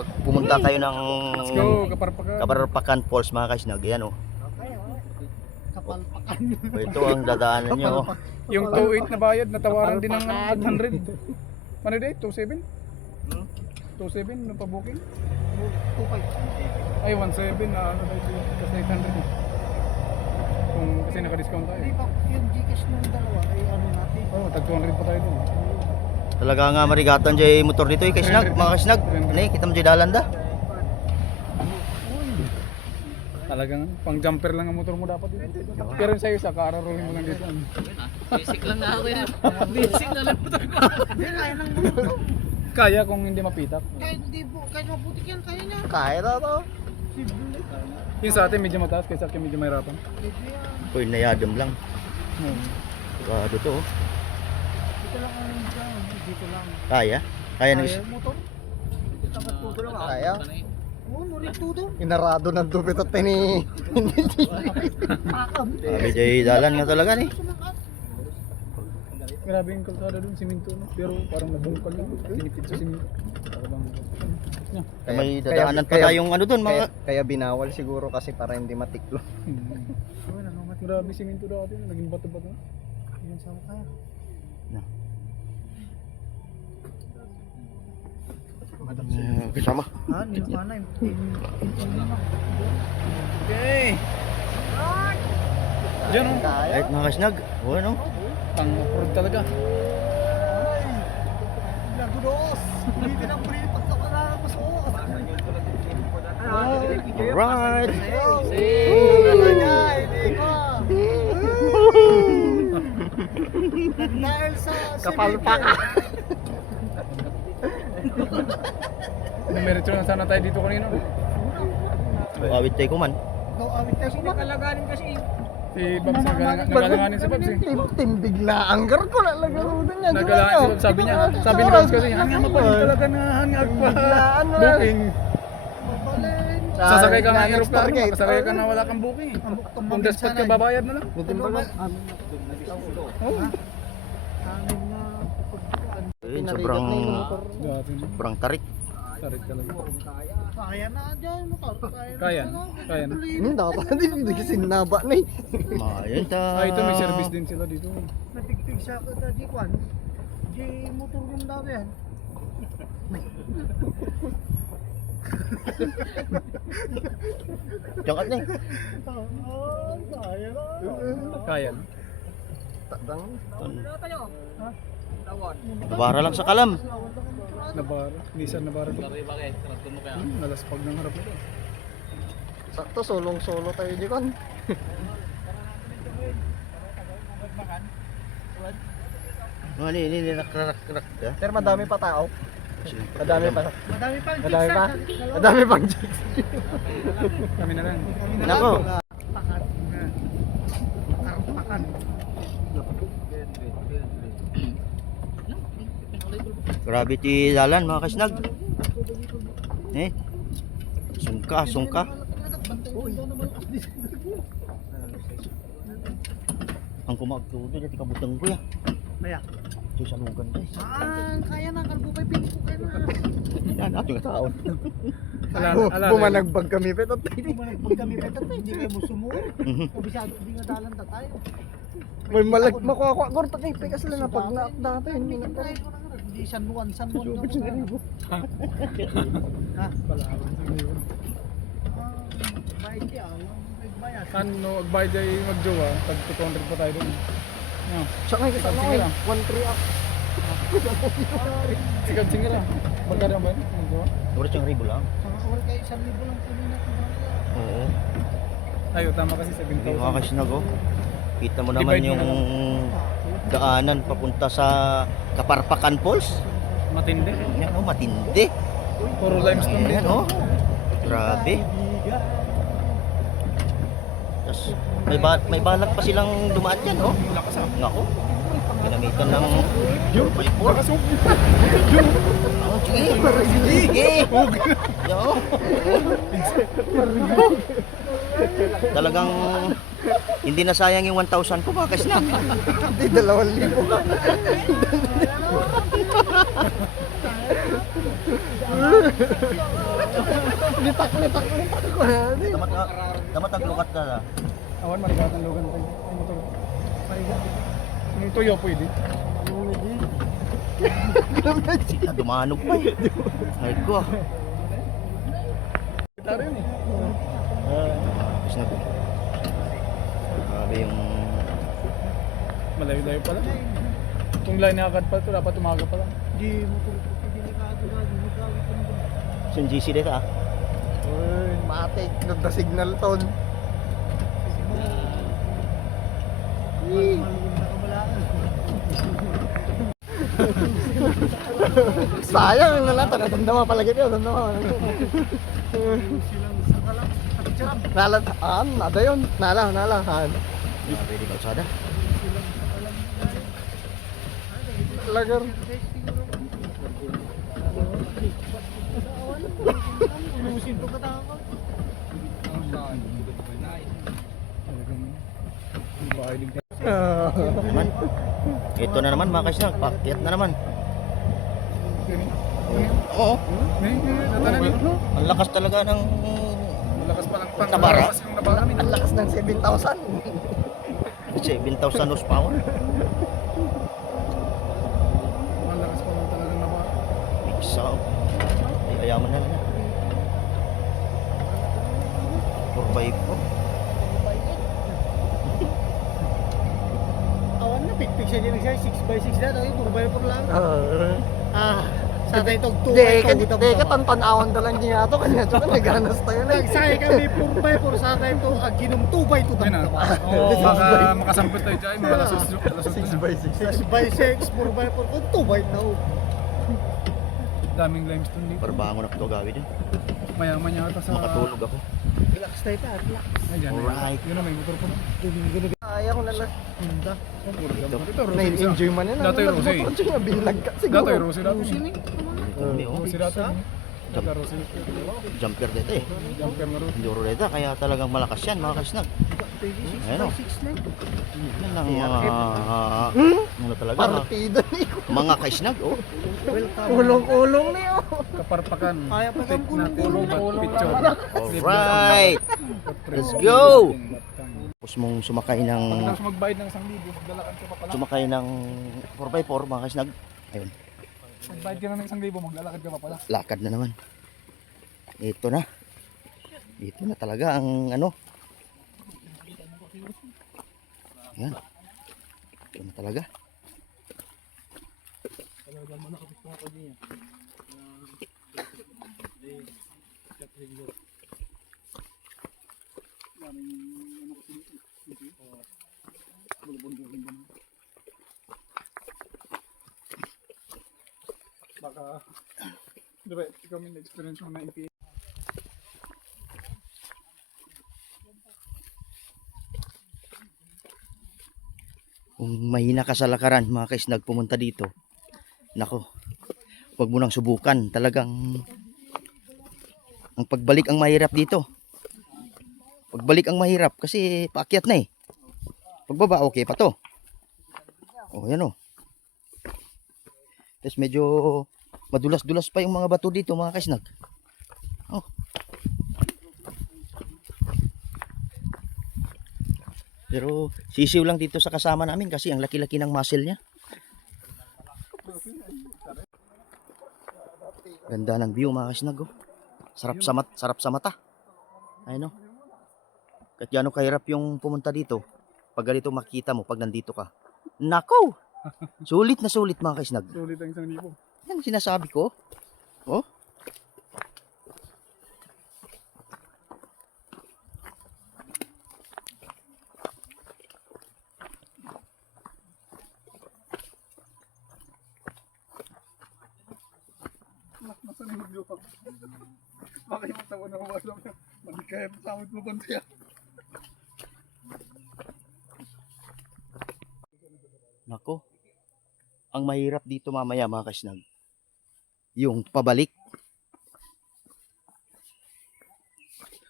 pag pumunta kayo ng Let's go, kaparpakan. Kabarpakan Falls mga kasinag. Yan oh. Kapalpakan. O, Ito ang dadaanan nyo. oh. Yung 2.8 na bayad, natawaran din ng 800. Ano day? 2.7? 2.7 na pa-booking? 2.5. Ay, 1.7 na ano tayo kasi 800 eh. Kung kasi naka-discount tayo. Yung Gcash ng dalawa ay ano natin. Oh, tag 200 pa tayo doon. Talaga nga marigatan dyan motor dito eh kasinag. Mga kasinag. Ni, kita mo dyan dalanda. Talagang pang jumper lang ang motor mo dapat dito. Pero sa'yo sa kararolin mo lang dito. Basic lang na ako yan. Basic na lang motor ko. Kaya kung hindi mapitak. Kahit hindi po, kahit maputik yan, kaya niya. Kaya na to. Yung sa atin medyo mataas, kaysa akin medyo mahirapan. Pwede yan. Uy, nayadam lang. Hmm. Sigurado to oh. Dito lang ang dyan. Dito lang. Kaya? Kaya na Kaya motor. Dapat tuto lang ako. Kaya? Oo, nulit tuto. Inarado ng tubig at tini. Sabi dyan dalan nga talaga ni. Grabe yung kalsada doon, siminto no? Pero parang nabungkal lang. Sinipid sa siminto. Para bang... Yeah. Kaya may dadaanan pa tayong ano doon mga... Kaya binawal siguro kasi para hindi matiklo. Hmm. Grabe siminto dati, naging bato-bato. Yan sa kaya. Kasama. Hindi pa na. Okay. Diyan oh. Kahit mga kasinag. O ano? Pang off-road talaga. Lagudos. Hindi lang puli pagkakala ko sa Alright. Dahil sa Kapalpakan. Numeritro na sana tayo dito kanina. Awit tayo kuman. No, awit tayo sa kalaganin kasi. Si Babs nagalang- nagalanganin si Babs eh. Tim, tim bigla anggar ko na lagaro din yan. Nagalanganin si Babs. Sabi niya, sabi ni Babs kasi, hanggang mapalit talaga na hanggang pa. Booking. Sasakay ka nga ng aeroplano, makasakay ka na wala kang booking. Kung despot ka, babayad na lang. Butin pa ba? Ayun, sobrang... Sobrang tarik. Tarik talaga. Kaya na dyan motor. Kaya na. Kaya, kaya na. Hmm, dapat hindi hindi kasi naba na eh. Mayan ta. Ah, ito may service din sila dito. Napigpig sa kada di kwan. Di motor yung daw yan. Eh. Ah, kaya. Kaya na. Tadang. Nabara lang sa kalam. Nabara. Nissan Nabara. Hmm, nalaspag ng harap nito. Sakto solong-solo tayo di kon. Mga ni, ni, ni, nakrak, krak. Ya? Pero madami pa tao. Madami pa. Madami pa. Madami pa. Madami pang chicks. Kami na lang. Nako. Grabe ti dalan mga kasinag. Eh. Sungka, sungka. Ang kumagtudo dati kabutang ko ya. Maya. Ito sa lugan guys. Ah, kaya na. Kalbo kay Pinto. Kaya na. Yan, ating taon. Ala, ala. Bumanagbag kami Hindi mo nagpag kami beto. Hindi kayo mo sumuot. Mhm. Hindi nga dalan ta tayo. may malag makuha ko gorta kay pekas lang na pag na dati hindi na Tayo na. Hindi San Juan. San Juan. na yung ribo. Ha? Palawan. Ah, Bayad di ah. May bayad. Ano, agbayad ay magjowa, tag 200 pa tayo doon. Yeah. Sa ngayon kasi Sige lang. 1 3 up. Sikat singira. Magkano ba yun? Magjowa? Oras yung ribo lang. Oras kayo. San libo lang kunin natin. Oo. Ayo, tama kasi Hindi mga 7,000. kasinag oh. Kita mo naman yung na daanan papunta sa Kaparpakan Falls. Matindi. Yan oh, matindi. Puro limestone Ayan dito. oh. Grabe. Tapos may, ba- may balak pa silang dumaan dyan oh. Lakas ah. Nako. Ginamitan ng 4x4. Oh, sige. Sige. Yo. Talagang hindi na sayang yung 1,000 ko mga kasinag. Hindi 2,000 ka. Litak, litak, litak ko. Damat nga, damat ang lukat ka na. Awan, marigat ang lugan tayo. Ay, motor. Marigat. Yung tuyo pwede. Sila dumanog pa eh. Ay ko. Gitara yun eh. Tapos na Grabe yung... Malayo-layo pala. Kung line nakakad pa ito, dapat umaga pa lang. Di motor ko, delikado na, delikado ka na. Yung GC dito ah. Uy, matik. Nagda signal ton. Sayang na lang. Natandama palagi yun. Natandama. Silang sakalang, sakitsarap. Nala, ah, nada yun. Nala, nala. Ah, Grabe di kalsada. lagar. Naman. Ito na naman mga kaisnag. Pakyat na naman. Oo. Ang lakas talaga ng... Malakas pa lang pang nabara. Ang lakas ng 7,000. 7,000 horsepower. Malakas pa lang talagang nabara. Isa. Ay, ayaman na lang. 4x4. Awan na, pikpik siya din siya, 6x6 na, by puro lang. Ah. Ah, sa tayo itong 2 Di, ka, tantan-awan talang niya ito. Kanya ito, naganas tayo na. Nagsaya kami, puro by puro sa tayo ito, ang ginom 2 by 2 Ayun na. Oo, baka makasampit tayo dyan. Mga alas 6 alas 6 by 6. 6 by 6, puro by puro, 2 by 2. Daming limestone dito. Parbangon ako gawin din. Mayaman yata sa... Makatulog ako. Relax tayo pa, relax. Alright. Yun na, may motor pa. Ayaw ko na lang. Hinda. Ito, Rosy. Na-enjoy man yan. Dati Ano, Rosy. nagmotor siya, binlag ka Dati, siguro. Rosy dati. Kami oh. Rosy dati. Dati, Rosy. Jumper dito eh. Jumper na rin. Enduro dito. Kaya talagang malakas yan mga kaisnag. Ayun oh. 6 na. Yan lang mga... Ano talaga? mga- Partida ni Mga kaisnag oh. Kulong-kulong niyo. Kaparpakan. Kaya pa na at picture. Alright. Let's go. Tapos mong sumakay ng... Tapos magbayad ng 1,000, dalakan ka pa pala. Sumakay ng 4x4 mga kaisnag. Ayun. Magbayad ka na ng 1,000, maglalakad ka pa pala. lakad na naman. Ito na. Ito na talaga ang ano. Yan. Ito na talaga. Baka, di ikaw may experience mo na NPA. Kung mahina ka sa lakaran, mga kaisnag pumunta dito. Nako. Huwag mo nang subukan. Talagang ang pagbalik ang mahirap dito. Pagbalik ang mahirap kasi paakyat na eh. Pagbaba okay pa to. Oh, yan oh. Tapos medyo madulas-dulas pa yung mga bato dito mga kaisnag. Oh. Pero sisiw lang dito sa kasama namin kasi ang laki-laki ng muscle niya. Ganda ng view mga kaisnag oh. Sarap sa mat sarap sa mata. Ayun oh. Kahit gaano kahirap yung pumunta dito. Pag ganito makita mo pag nandito ka. Nako! Sulit na sulit mga kaisnag. Sulit ang 1,000. Yan ang sinasabi ko. Oh. Bakit mo tawa na ka? Magkaya sa amin mo bantaya. Nako. Ang mahirap dito mamaya mga kaisnag. Yung pabalik.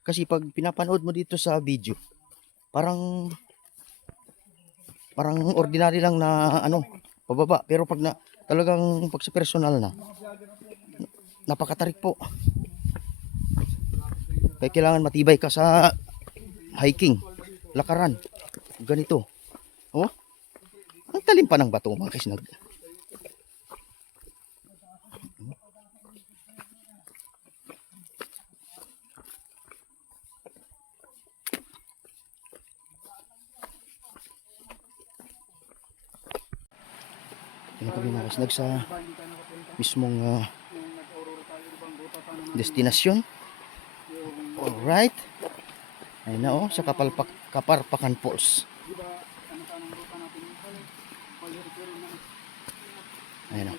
Kasi pag pinapanood mo dito sa video, parang parang ordinary lang na ano, pababa. Pero pag na talagang pag sa personal na, napakatarik po. Kaya kailangan matibay ka sa hiking, lakaran. Ganito. Oh. Talim pa ng bato mga kisnag. Yan kami mga kisnag sa mismong ah, destinasyon. Alright. Ayun na oh, sa Kapalpak, Kaparpakan Falls. Ayun oh.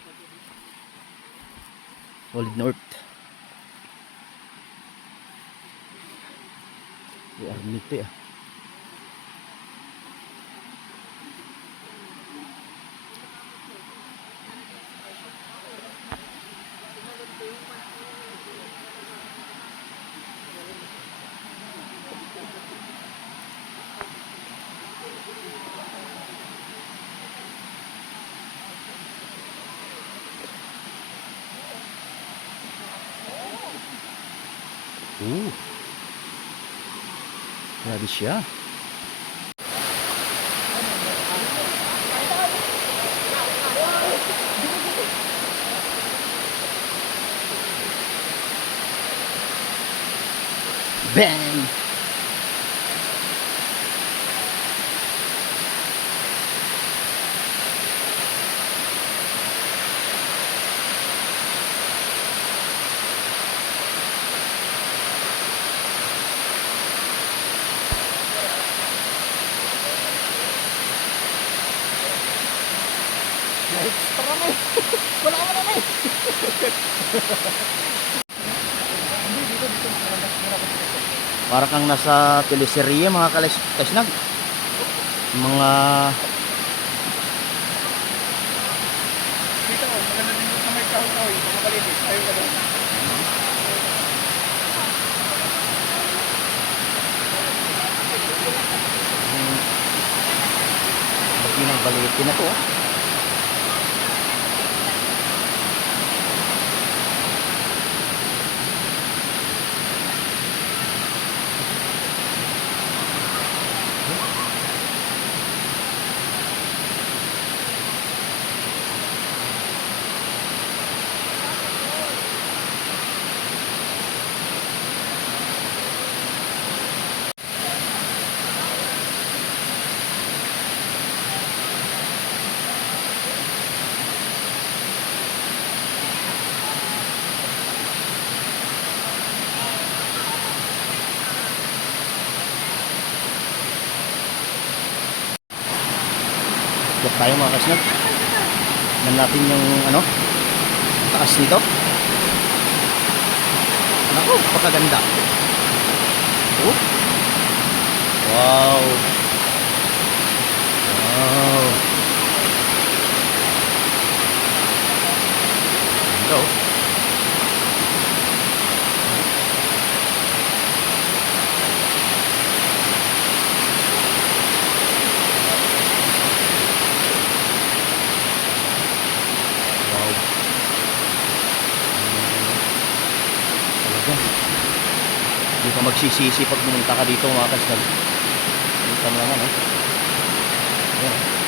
Solid North. Armite ah. Ooh. Grabe siya. Bang! Para kang nasa teleserye mga kalis kasnag. Mga Dito, maganda din sa may kahoy-kahoy. Mga paligid. Ayun ka doon. Laki ng balete na to. ah. Tayo mga kasnag. Tignan natin yung ano, taas nito. Naku, pakaganda. Oh. Wow. Ganda oh. Wow. Talaga. Magsisisi pag pumunta ka dito mga kasnag. Kita mo naman eh. Ayan.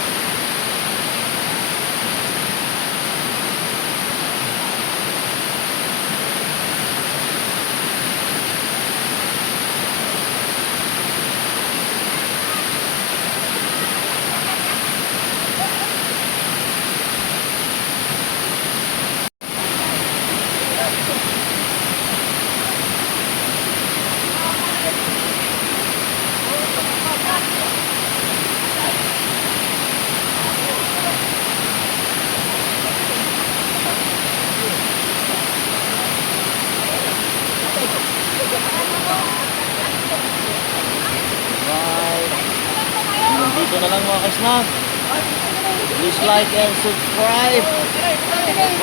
Like and subscribe.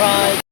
Right.